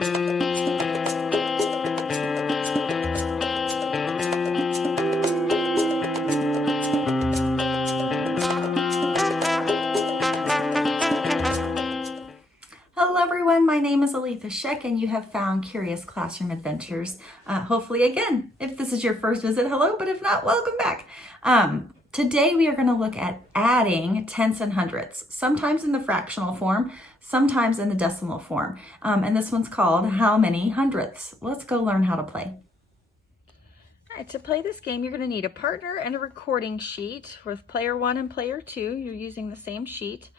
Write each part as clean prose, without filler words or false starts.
Hello everyone, my name is Aletha Sheck and you have found Curious Classroom Adventures. Hopefully again, if this is your first visit, hello, but if not, welcome back. Today we are going to look at adding tenths and hundredths, sometimes in the fractional form, sometimes in the decimal form. And this one's called How Many Hundredths? Let's go learn how to play. All right, to play this game, you're going to need a partner and a recording sheet with player 1 and player 2. You're using the same sheet.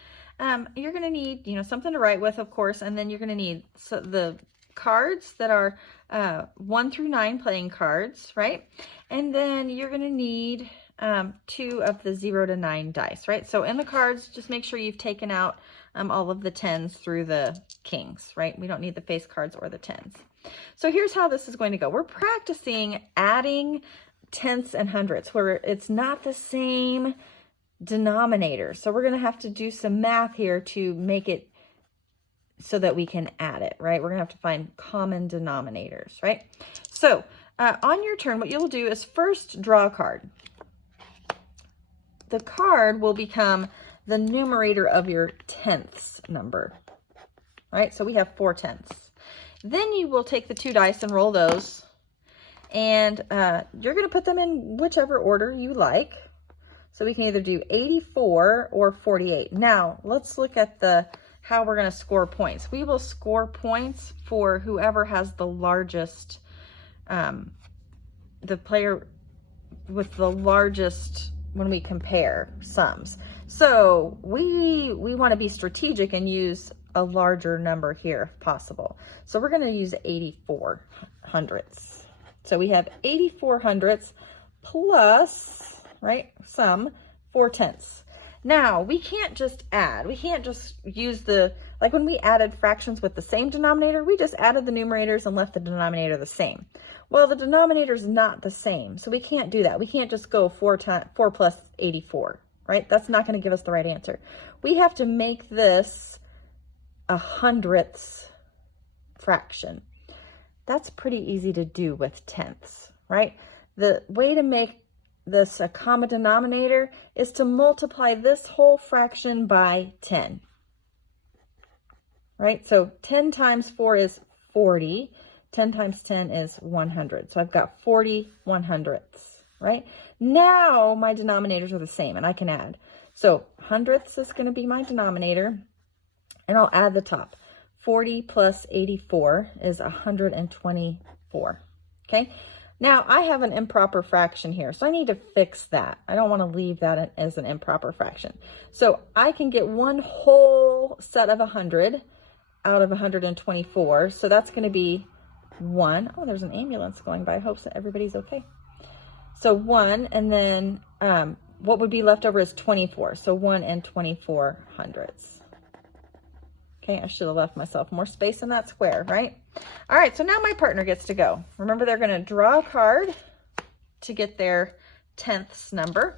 You're going to need, something to write with, of course, and then you're going to need the cards that are 1 through 9 playing cards, right? And then you're going to need 2 of the 0 to 9 dice, right? So in the cards, just make sure you've taken out all of the 10s through the kings, right? We don't need the face cards or the 10s. So here's how this is going to go. We're practicing adding tenths and hundredths where it's not the same denominator. So we're going to have to do some math here to make it so that we can add it, right? We're going to have to find common denominators, right? So on your turn, what you'll do is first draw a card. The card will become the numerator of your tenths number, right? So we have 4 tenths. Then you will take the 2 dice and roll those, and you're going to put them in whichever order you like. So we can either do 84 or 48. Now, let's look at how we're going to score points. We will score points for whoever has the largest, the player with the largest when we compare sums. So we want to be strategic and use a larger number here if possible. So we're going to use 84 hundredths. So we have 84 hundredths plus, right, sum 4 tenths. Now, we can't just add. We can't just use like when we added fractions with the same denominator, we just added the numerators and left the denominator the same. Well, the denominator is not the same, so we can't do that. We can't just go 4 plus 84, right? That's not going to give us the right answer. We have to make this a hundredths fraction. That's pretty easy to do with tenths, right? The way to make this a common denominator is to multiply this whole fraction by 10, right? So 10 times 4 is 40. 10 times 10 is 100. So I've got 40 100ths, right? Now my denominators are the same and I can add. So hundredths is going to be my denominator, and I'll add the top. 40 plus 84 is 124, okay? Now, I have an improper fraction here, so I need to fix that. I don't want to leave that as an improper fraction. So I can get one whole set of 100 out of 124, so that's going to be 1. Oh, there's an ambulance going by. I hope everybody's okay. So 1, and then what would be left over is 24. So 1 and 24 hundredths. Okay, I should have left myself more space in that square, right? All right, so now my partner gets to go. Remember, they're going to draw a card to get their tenths number.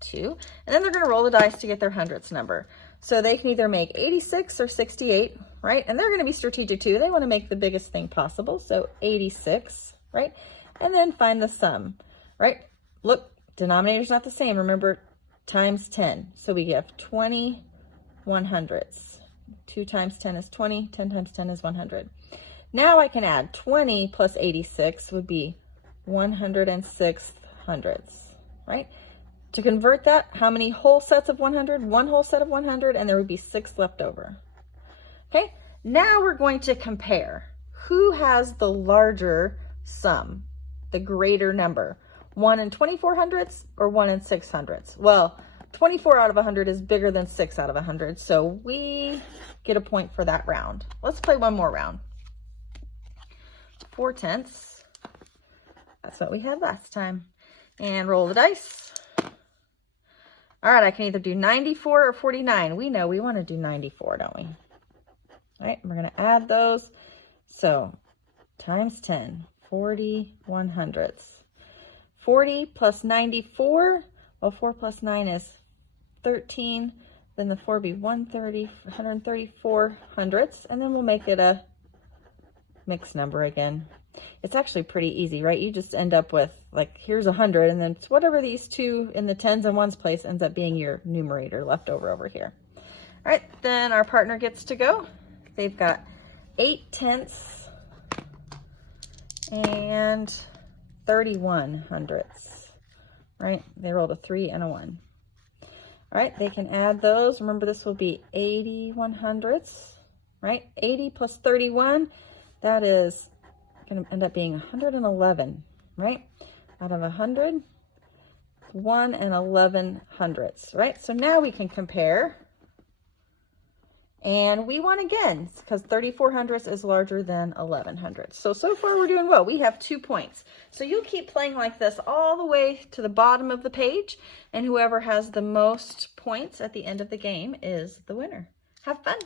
2. And then they're going to roll the dice to get their hundredths number. So they can either make 86 or 68, right? And they're going to be strategic too. They want to make the biggest thing possible. So 86, right? And then find the sum, right? Look, denominator's not the same. Remember, times 10. So we have 20 100ths. 2 times 10 is 20. 10 times 10 is 100. Now I can add 20 plus 86 would be 106 hundredths, right? To convert that, how many whole sets of 100? 1 whole set of 100, and there would be 6 left over. Okay, now we're going to compare. Who has the larger sum, the greater number? 1 and 24 hundredths or 1 and 6 hundredths? Well, 24 out of 100 is bigger than 6 out of 100, so we get a point for that round. Let's play one more round. 4 tenths. That's what we had last time. And roll the dice. All right, I can either do 94 or 49. We know we want to do 94, don't we? All right, we're going to add those. So times 10, 40 100ths. 40 plus 94, well, 4 plus 9 is 13. then the 4 be 134 hundredths, and then we'll make it a mixed number again. It's actually pretty easy, right? You just end up with, like, here's 100, and then it's whatever these two in the tens and ones place ends up being your numerator left over here. All right, then our partner gets to go. They've got 8/10 and 31 hundredths, right? They rolled a 3 and a 1. All right, they can add those. Remember, this will be 81 hundredths, right? 80 plus 31, that is going to end up being 111, right? Out of 100, 1 and 11 hundredths, right? So now we can compare. And we won again, because 34 hundredths is larger than 11 hundredths. So far we're doing well. We have 2 points. So you'll keep playing like this all the way to the bottom of the page, and whoever has the most points at the end of the game is the winner. Have fun.